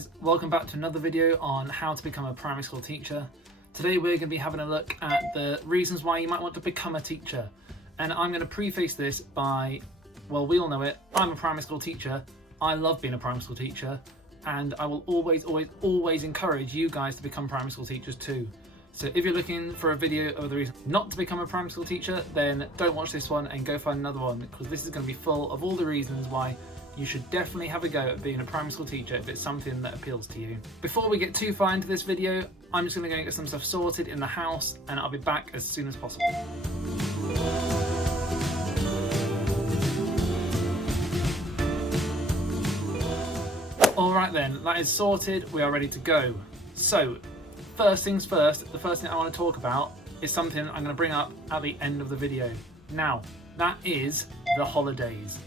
guys, welcome back to another video on how to become a primary school teacher. Today we're going to be having a look at the reasons why you might want to become a teacher. And I'm going to preface this by, well, we all know it, I'm a primary school teacher, I love being a primary school teacher, and I will always encourage you guys to become primary school teachers too. So if you're looking for a video of the reason not to become a primary school teacher, then don't watch this one and go find another one, because this is going to be full of all the reasons why you should definitely have a go at being a primary school teacher if it's something that appeals to you. Before we get too far into this video, I'm just going to go and get some stuff sorted in the house, and I'll be back as soon as possible. Alright then, that is sorted, we are ready to go. So, first things first, the first thing I want to talk about is something I'm going to bring up at the end of the video. Now, that is the holidays.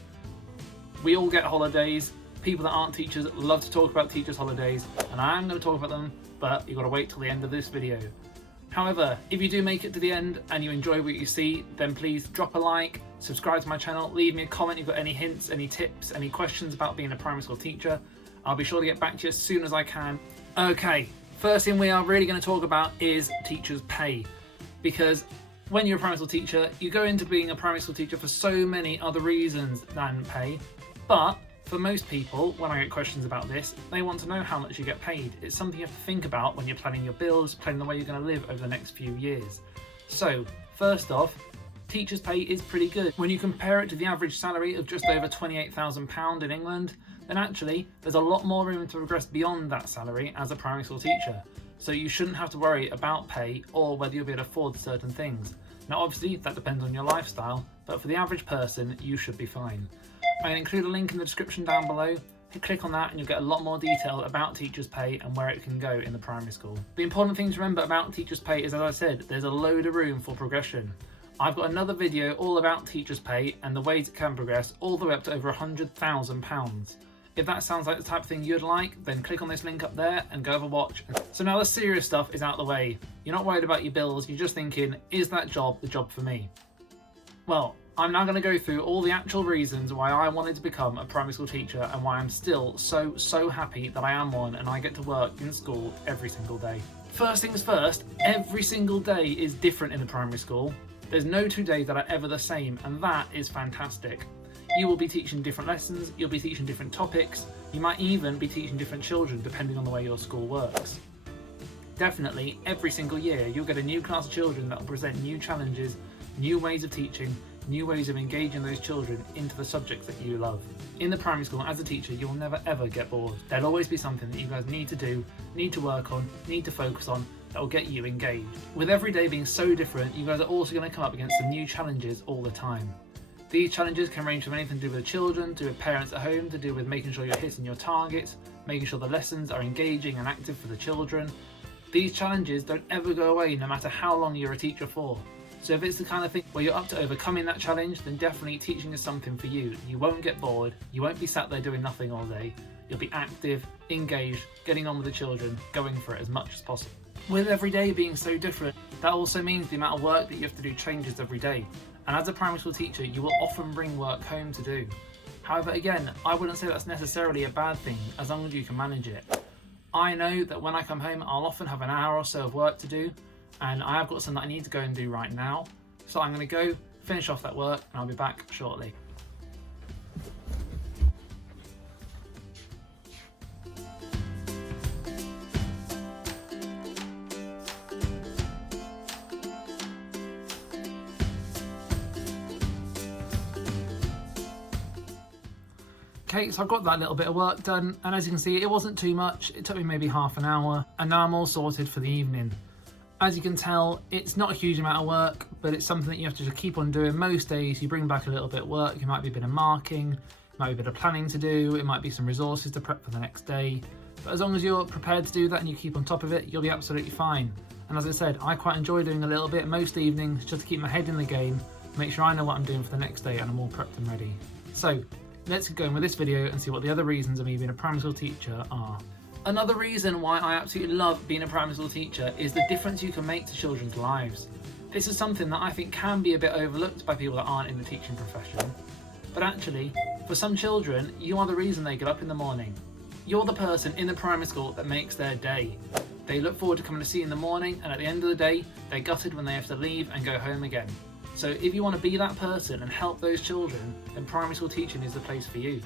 We all get holidays. People that aren't teachers love to talk about teachers' holidays, and I am going to talk about them, but you've got to wait till the end of this video. However, if you do make it to the end and you enjoy what you see, then please drop a like, subscribe to my channel, leave me a comment if you've got any hints, any tips, any questions about being a primary school teacher. I'll be sure to get back to you as soon as I can. Okay, first thing we are really going to talk about is teachers' pay, because when you're a primary school teacher, you go into being a primary school teacher for so many other reasons than pay. But for most people, when I get questions about this, they want to know how much you get paid. It's something you have to think about when you're planning your bills, planning the way you're going to live over the next few years. So, first off, teachers' pay is pretty good. When you compare it to the average salary of just over £28,000 in England, then actually there's a lot more room to progress beyond that salary as a primary school teacher. So you shouldn't have to worry about pay or whether you'll be able to afford certain things. Now obviously that depends on your lifestyle, but for the average person, you should be fine. I'm going to include a link in the description down below. Click on that and you'll get a lot more detail about teachers' pay and where it can go in the primary school. The important thing to remember about teachers' pay is, as I said, there's a load of room for progression. I've got another video all about teachers' pay and the ways it can progress all the way up to over £100,000. If that sounds like the type of thing you'd like, then click on this link up there and go have a watch. So now the serious stuff is out of the way. You're not worried about your bills, you're just thinking, is that job the job for me? Well, I'm now going to go through all the actual reasons why I wanted to become a primary school teacher and why I'm still so happy that I am one and I get to work in school every single day. First things first, every single day is different in the primary school. There's no 2 days that are ever the same, and that is fantastic. You will be teaching different lessons, you'll be teaching different topics, you might even be teaching different children depending on the way your school works. Definitely, every single year you'll get a new class of children that will present new challenges, new ways of teaching, new ways of engaging those children into the subjects that you love. In the primary school, as a teacher, you will never ever get bored. There'll always be something that you guys need to do, need to work on, need to focus on, that will get you engaged. With every day being so different, you guys are also going to come up against some new challenges all the time. These challenges can range from anything to do with children, to do with parents at home, to do with making sure you're hitting your targets, making sure the lessons are engaging and active for the children. These challenges don't ever go away no matter how long you're a teacher for. So if it's the kind of thing where you're up to overcoming that challenge, then definitely teaching is something for you. You won't get bored, you won't be sat there doing nothing all day. You'll be active, engaged, getting on with the children, going for it as much as possible. With every day being so different, that also means the amount of work that you have to do changes every day. And as a primary school teacher, you will often bring work home to do. However, again, I wouldn't say that's necessarily a bad thing, as long as you can manage it. I know that when I come home, I'll often have an hour or so of work to do, and I have got something that I need to go and do right now. So I'm going to go finish off that work and I'll be back shortly. Okay, so I've got that little bit of work done, and as you can see, it wasn't too much. It took me maybe half an hour, and now I'm all sorted for the evening. As you can tell, it's not a huge amount of work, but it's something that you have to just keep on doing. Most days you bring back a little bit of work. It might be a bit of marking, it might be a bit of planning to do, it might be some resources to prep for the next day. But as long as you're prepared to do that and you keep on top of it, you'll be absolutely fine. And as I said, I quite enjoy doing a little bit most evenings just to keep my head in the game, make sure I know what I'm doing for the next day and I'm all prepped and ready. So let's get going with this video and see what the other reasons of me being a primary school teacher are. Another reason why I absolutely love being a primary school teacher is the difference you can make to children's lives. This is something that I think can be a bit overlooked by people that aren't in the teaching profession. But actually, for some children, you are the reason they get up in the morning. You're the person in the primary school that makes their day. They look forward to coming to see you in the morning, and at the end of the day, they're gutted when they have to leave and go home again. So if you want to be that person and help those children, then primary school teaching is the place for you.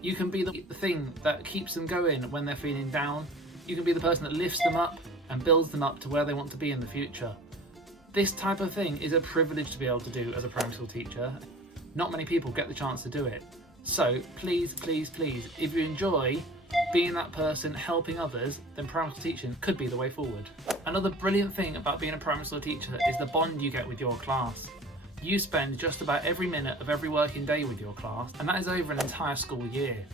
You can be the thing that keeps them going when they're feeling down. You can be the person that lifts them up and builds them up to where they want to be in the future. This type of thing is a privilege to be able to do as a primary school teacher. Not many people get the chance to do it. So please, please, please, if you enjoy being that person helping others, then primary school teaching could be the way forward. Another brilliant thing about being a primary school teacher is the bond you get with your class. You spend just about every minute of every working day with your class, and that is over an entire school year.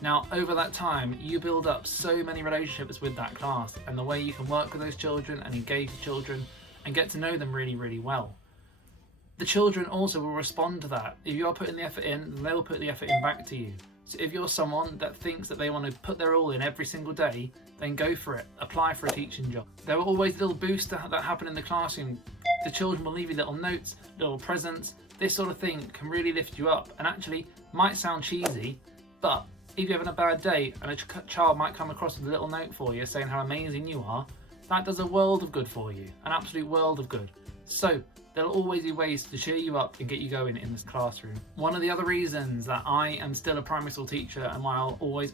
Now, over that time, you build up so many relationships with that class, and the way you can work with those children and engage the children and get to know them really, really well. The children also will respond to that. If you're putting the effort in, they'll put the effort in back to you. So if you're someone that thinks that they want to put their all in every single day, then go for it. Apply for a teaching job. There are always little boosts that happen in the classroom. The children will leave you little notes, little presents. This sort of thing can really lift you up, and actually might sound cheesy, but if you're having a bad day and a child might come across with a little note for you saying how amazing you are, that does a world of good for you, an absolute world of good. So there'll always be ways to cheer you up and get you going in this classroom. One of the other reasons that I am still a primary school teacher and why I'll always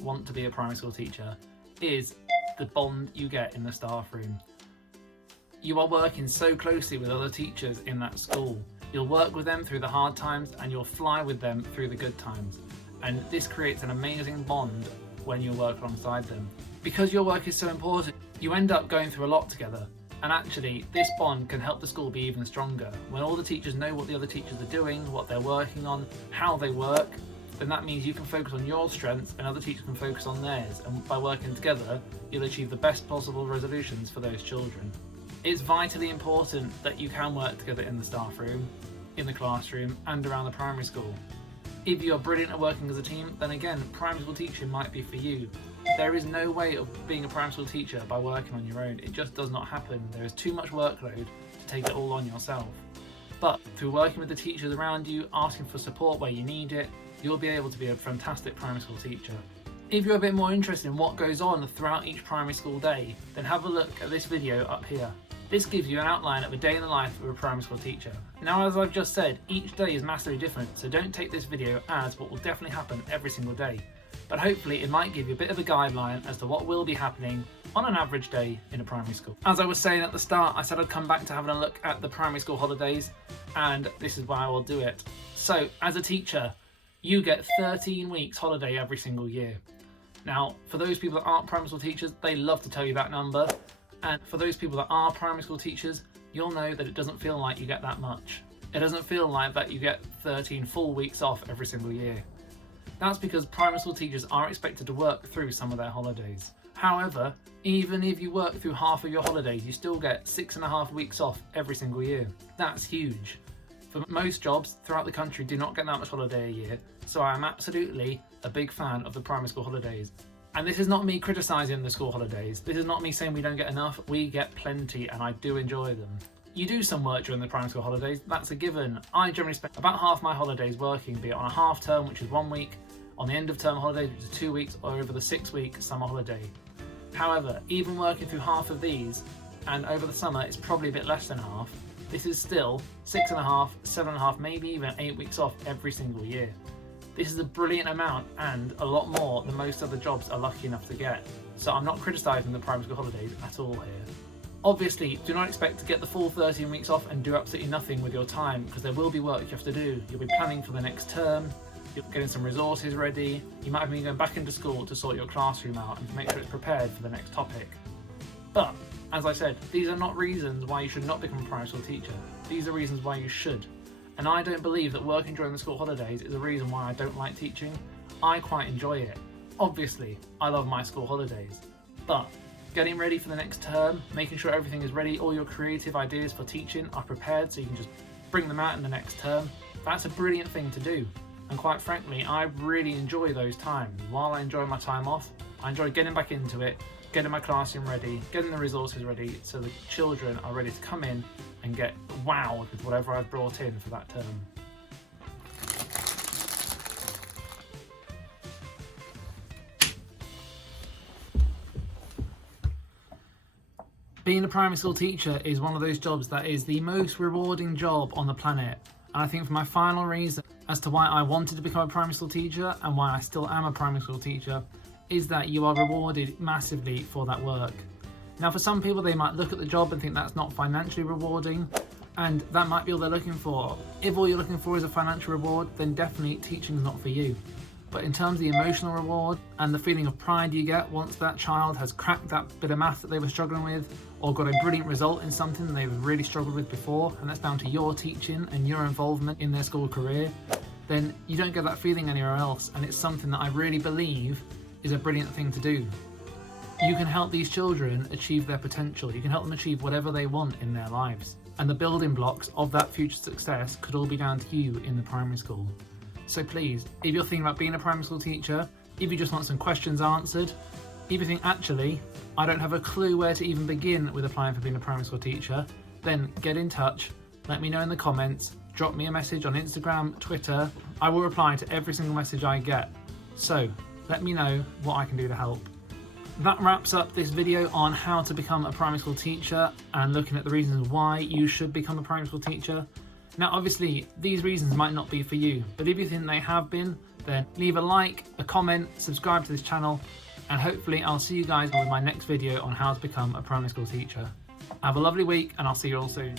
want to be a primary school teacher is the bond you get in the staff room. You are working so closely with other teachers in that school. You'll work with them through the hard times and you'll fly with them through the good times. And this creates an amazing bond when you work alongside them. Because your work is so important, you end up going through a lot together. And actually, this bond can help the school be even stronger. When all the teachers know what the other teachers are doing, what they're working on, how they work, then that means you can focus on your strengths and other teachers can focus on theirs. And by working together, you'll achieve the best possible resolutions for those children. It's vitally important that you can work together in the staff room, in the classroom, and around the primary school. If you're brilliant at working as a team, then again, primary school teaching might be for you. There is no way of being a primary school teacher by working on your own. It just does not happen. There is too much workload to take it all on yourself. But through working with the teachers around you, asking for support where you need it, you'll be able to be a fantastic primary school teacher. If you're a bit more interested in what goes on throughout each primary school day, then have a look at this video up here. This gives you an outline of a day in the life of a primary school teacher. Now, as I've just said, each day is massively different, so don't take this video as what will definitely happen every single day. But hopefully it might give you a bit of a guideline as to what will be happening on an average day in a primary school. As I was saying at the start, I said I'd come back to having a look at the primary school holidays, and this is why I will do it. So, as a teacher, you get 13 weeks holiday every single year. Now, for those people that aren't primary school teachers, they love to tell you that number. And for those people that are primary school teachers, you'll know that it doesn't feel like you get that much. It doesn't feel like that you get 13 full weeks off every single year. That's because primary school teachers are expected to work through some of their holidays. However, even if you work through half of your holidays, you still get 6.5 weeks off every single year. That's huge. For most jobs throughout the country do not get that much holiday a year, so I am absolutely a big fan of the primary school holidays. And this is not me criticising the school holidays. This is not me saying we don't get enough. We get plenty and I do enjoy them. You do some work during the primary school holidays, that's a given. I generally spend about half my holidays working, be it on a half term, which is 1 week, on the end of term holidays, which is 2 weeks, or over the 6-week summer holiday. However, even working through half of these, and over the summer it's probably a bit less than half, this is still 6.5, 7.5, maybe even 8 weeks off every single year. This is a brilliant amount and a lot more than most other jobs are lucky enough to get. So I'm not criticising the primary school holidays at all here. Obviously, do not expect to get the full 13 weeks off and do absolutely nothing with your time, because there will be work you have to do. You'll be planning for the next term, you're getting some resources ready, you might have been going back into school to sort your classroom out and to make sure it's prepared for the next topic. But, as I said, these are not reasons why you should not become a primary school teacher. These are reasons why you should. And I don't believe that working during the school holidays is a reason why I don't like teaching. I quite enjoy it. Obviously, I love my school holidays. But getting ready for the next term, making sure everything is ready, all your creative ideas for teaching are prepared so you can just bring them out in the next term, that's a brilliant thing to do. And quite frankly, I really enjoy those times. While I enjoy my time off, I enjoy getting back into it, getting my classroom ready, getting the resources ready so the children are ready to come in and get wowed with whatever I've brought in for that term. Being a primary school teacher is one of those jobs that is the most rewarding job on the planet. And I think for my final reason as to why I wanted to become a primary school teacher and why I still am a primary school teacher is that you are rewarded massively for that work. Now for some people, they might look at the job and think that's not financially rewarding, and that might be all they're looking for. If all you're looking for is a financial reward, then definitely teaching is not for you. But in terms of the emotional reward and the feeling of pride you get once that child has cracked that bit of math that they were struggling with, or got a brilliant result in something they've really struggled with before, and that's down to your teaching and your involvement in their school career, then you don't get that feeling anywhere else, and it's something that I really believe is a brilliant thing to do. You can help these children achieve their potential. You can help them achieve whatever they want in their lives. And the building blocks of that future success could all be down to you in the primary school. So please, if you're thinking about being a primary school teacher, if you just want some questions answered, if you think actually, I don't have a clue where to even begin with applying for being a primary school teacher, then get in touch, let me know in the comments, drop me a message on Instagram, Twitter. I will reply to every single message I get. So let me know what I can do to help. That wraps up this video on how to become a primary school teacher and looking at the reasons why you should become a primary school teacher. Now obviously these reasons might not be for you, but if you think they have been, then leave a like, a comment, subscribe to this channel, and hopefully I'll see you guys with my next video on how to become a primary school teacher. Have a lovely week and I'll see you all soon.